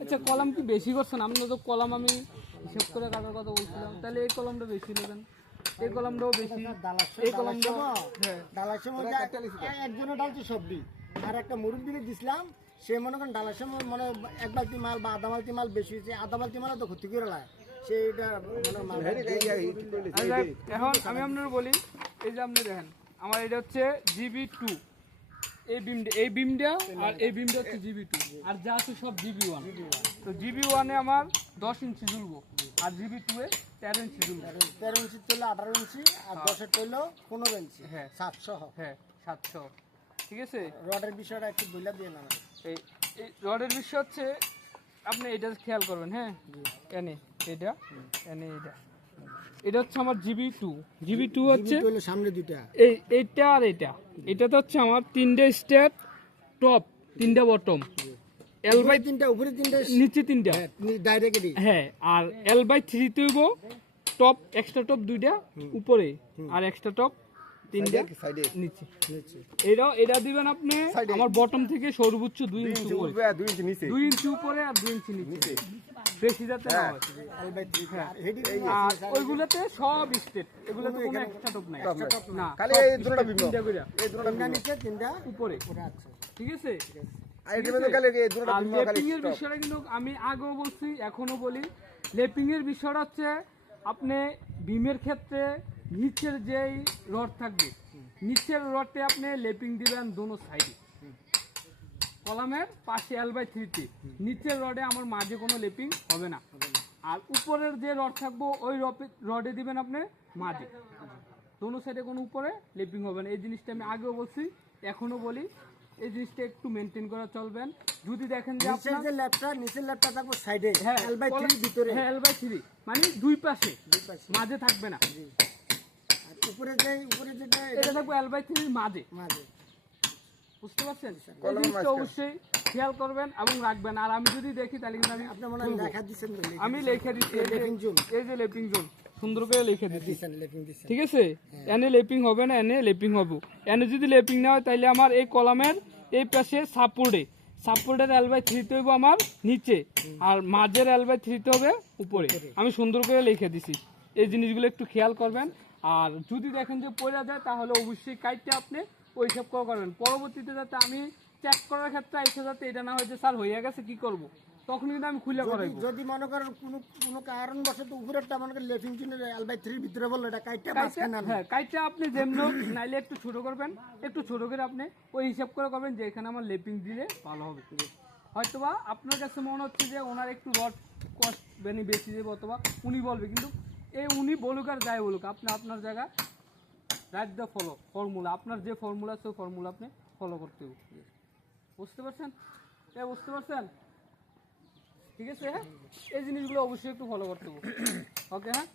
আচ্ছা কলম কি বেশি করছেন? আপনি তো কলম আমি হিসাব করে কাটার কথা বলছিলাম, তাহলে এই কলমটা বেশি নেবেন, এই কলমটাও বেশি, এই কলমটা হ্যাঁ ডালার সময় একজনে ডালছে সবজি, আর একটা মুরব্বিকে দিছিলাম, সে মনে করেন ডালার সময় মানে এক বালতি মাল বা আধা বালতি মাল বেশি হয়েছে, আধা বালতি মাল তো ক্ষতি করে লায় সেইটা মানে এখন আমি আপনার বলি, এই যে আপনি দেখেন আমার এটা হচ্ছে GB2, এই বিমটা আর এই বিমটা হচ্ছে GB2, আর যা আছে সব GB1। তো GB1 এ আমার 10 ইঞ্চি ঝুলবো, আর GB2 এ 13 ইঞ্চি ঝুলবো। 13 ইঞ্চি চললে 18 ইঞ্চি, আর 10 এর চললেও 15 ইঞ্চি, হ্যাঁ 700। হ্যাঁ 700, ঠিক আছে। রডের বিষয়টা একটু বইলা দিয়ে না এই রডের বিষয় হচ্ছে আপনি এটা খেয়াল করবেন, হ্যাঁ এনে এটা এনে এটা হচ্ছে আমার GB2 হচ্ছে সামনে দুইটা, এইটা আর এটাতে হচ্ছে আমার 3টে স্টেপ টপ, 3টে বটম, L/3 তিনটা উপরে তিনটা নিচে 3টা, ডাইরেক্টলি হ্যাঁ। আর L/3 তে হইব টপ, এক্সট্রা টপ 2টা উপরে, আর এক্সট্রা টপ 3টা নিচে। এটা দিবেন আপনি আমার বটম থেকে সর্বোচ্চ 2 ইঞ্চি উপরে, 2 ইঞ্চি উপরে আর 2 ইঞ্চি নিচে, বেশি যাতে না হয়। আর ওইগুলোতে সব স্টেট, এগুলোতে কোনো এক্সট্রা টপ নাই না, খালি এই দুটোটা বিম, তিনটা কইরা, এই দুটোটা বিম নিচে তিনটা উপরে, আছে। ঠিক আছে। আর এটা মধ্যে খালি এই দুটোটা আর বিম খালি লেপিং এর বিষয়টা কিন্তু আমি আগেও বলছি এখনো বলি, লেপিং এর বিষয়টা হচ্ছে আপনি বিমের ক্ষেত্রে নিচের যেই রড থাকবে, নিচের রডে আপনি লেপিং দিবেন দোনো সাইডে, কলামের পাশে L/3 তে, নিচের রডে আমার মাঝে কোনো লেপিং হবে না। আর উপরের যে রড থাকবো ওই রডে দিবেন আপনি মাঝে, দোনো সাইডে কোনো উপরে লেপিং হবে না। এই জিনিসটা আমি আগেও বলছি এখনো বলি, এই জিনিসটা একটু মেনটেন করা চলবেন। যদি দেখেন যে আপনার যে ল্যাপটা নিচের ল্যাপটা থাকবে সাইডে, হ্যাঁ L/3 ভিতরে, হ্যাঁ L/3 মানে দুই পাশে, মাঝে থাকবে না। আর উপরে যেটা এটা থাকবে L/3 মাঝে, বুঝতে পারছেন? এই জিনিসটা অবশ্যই খেয়াল করবেন এবং রাখবেন। আর আমি যদি দেখি তাহলে কিন্তু আমি আপনার মনে হয় লেখা দিচ্ছেন, আমি লিখে দিচ্ছি, এই যে লেপিং জোন সুন্দর করে লিখে দিচ্ছি, লেপিং দিচ্ছেন, ঠিক আছে। এনে লেপিং হবে না, এনে লেপিং হবে। এনে যদি লেপিং না হয় তাহলে আমার এই কলামের এই পাশে সাপোর্টের L/3 তে হইব আমার নিচে, আর মাঝের L/3 তে হবে উপরে। আমি সুন্দর করে লিখে দিছি, এই জিনিসগুলো একটু খেয়াল করবেন। আর যদি দেখেন যে পড়ে যায় তাহলে অবশ্যই কাইটটা আপনি ওই হিসাব করবেন। পরবর্তীতে যাতে আমি চেক করার ক্ষেত্রে এসে যাতে এটা না হয় যে স্যার হয়ে গেছে কি করব, তখন কিন্তু আমি খুলে করাইব। যদি মনে করেন কোনো কারণবশত উপরেরটা মনে করেন লেপিং জুনের L/3 ভিতরে বললো এটা কাইটটা মাঝখানে আনবেন। হ্যাঁ কাইটটা আপনি যেমন নাইলে একটু ছোট করবেন, একটু ছোট করে আপনি ওই হিসাব করে করবেন যে এখানে আমার লেপিং দিলে ভালো হবে। হয়তোবা আপনার কাছে মনে হচ্ছে যে ওনার একটু রড কস্ট বেশি দেবে, অথবা উনি বলবে, কিন্তু এই উনি বলুক আর যাই বলুক, আপনি আপনার জায়গায় রাইট দ্য ফর্মুলা, আপনার যে ফর্মুলা আছে ফর্মুলা আপনি ফলো করতে হবে। বুঝতে পারছেন? বুঝতে পারছেন? ঠিক আছে, হ্যাঁ এই জিনিসগুলো অবশ্যই একটু ফলো করতে হবে। ওকে, হ্যাঁ।